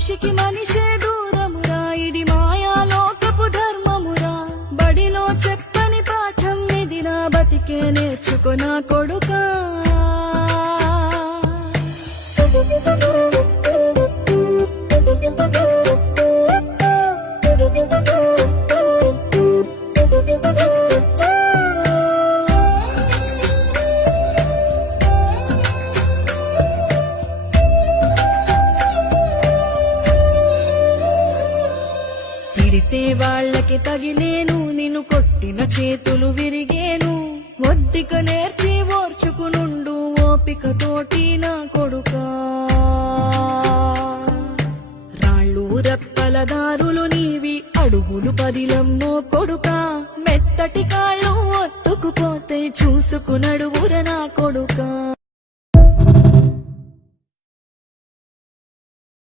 మనిషికి మనిషే దూరమురా, ఇది మాయాలోకపు ధర్మమురా. బడిలో చెప్పని పాఠం ఇదిరా, బతికే నేర్చుకున్నా కొడుకా. తిడితే వాళ్ళకి తగిలేను, నిన్ను కొట్టిన చేతులు విరిగేను. ఒద్దిక నేర్చి ఓర్చుకునుండు ఓపికతోటి నా కొడుకా. రాళ్ళు రెప్పల దారులు నీవి, అడుగులు పదిలమ్మో కొడుకా. మెత్తటి కాళ్ళు ఒత్తుకుపోతే చూసుకునడువుర నా కొడుకా.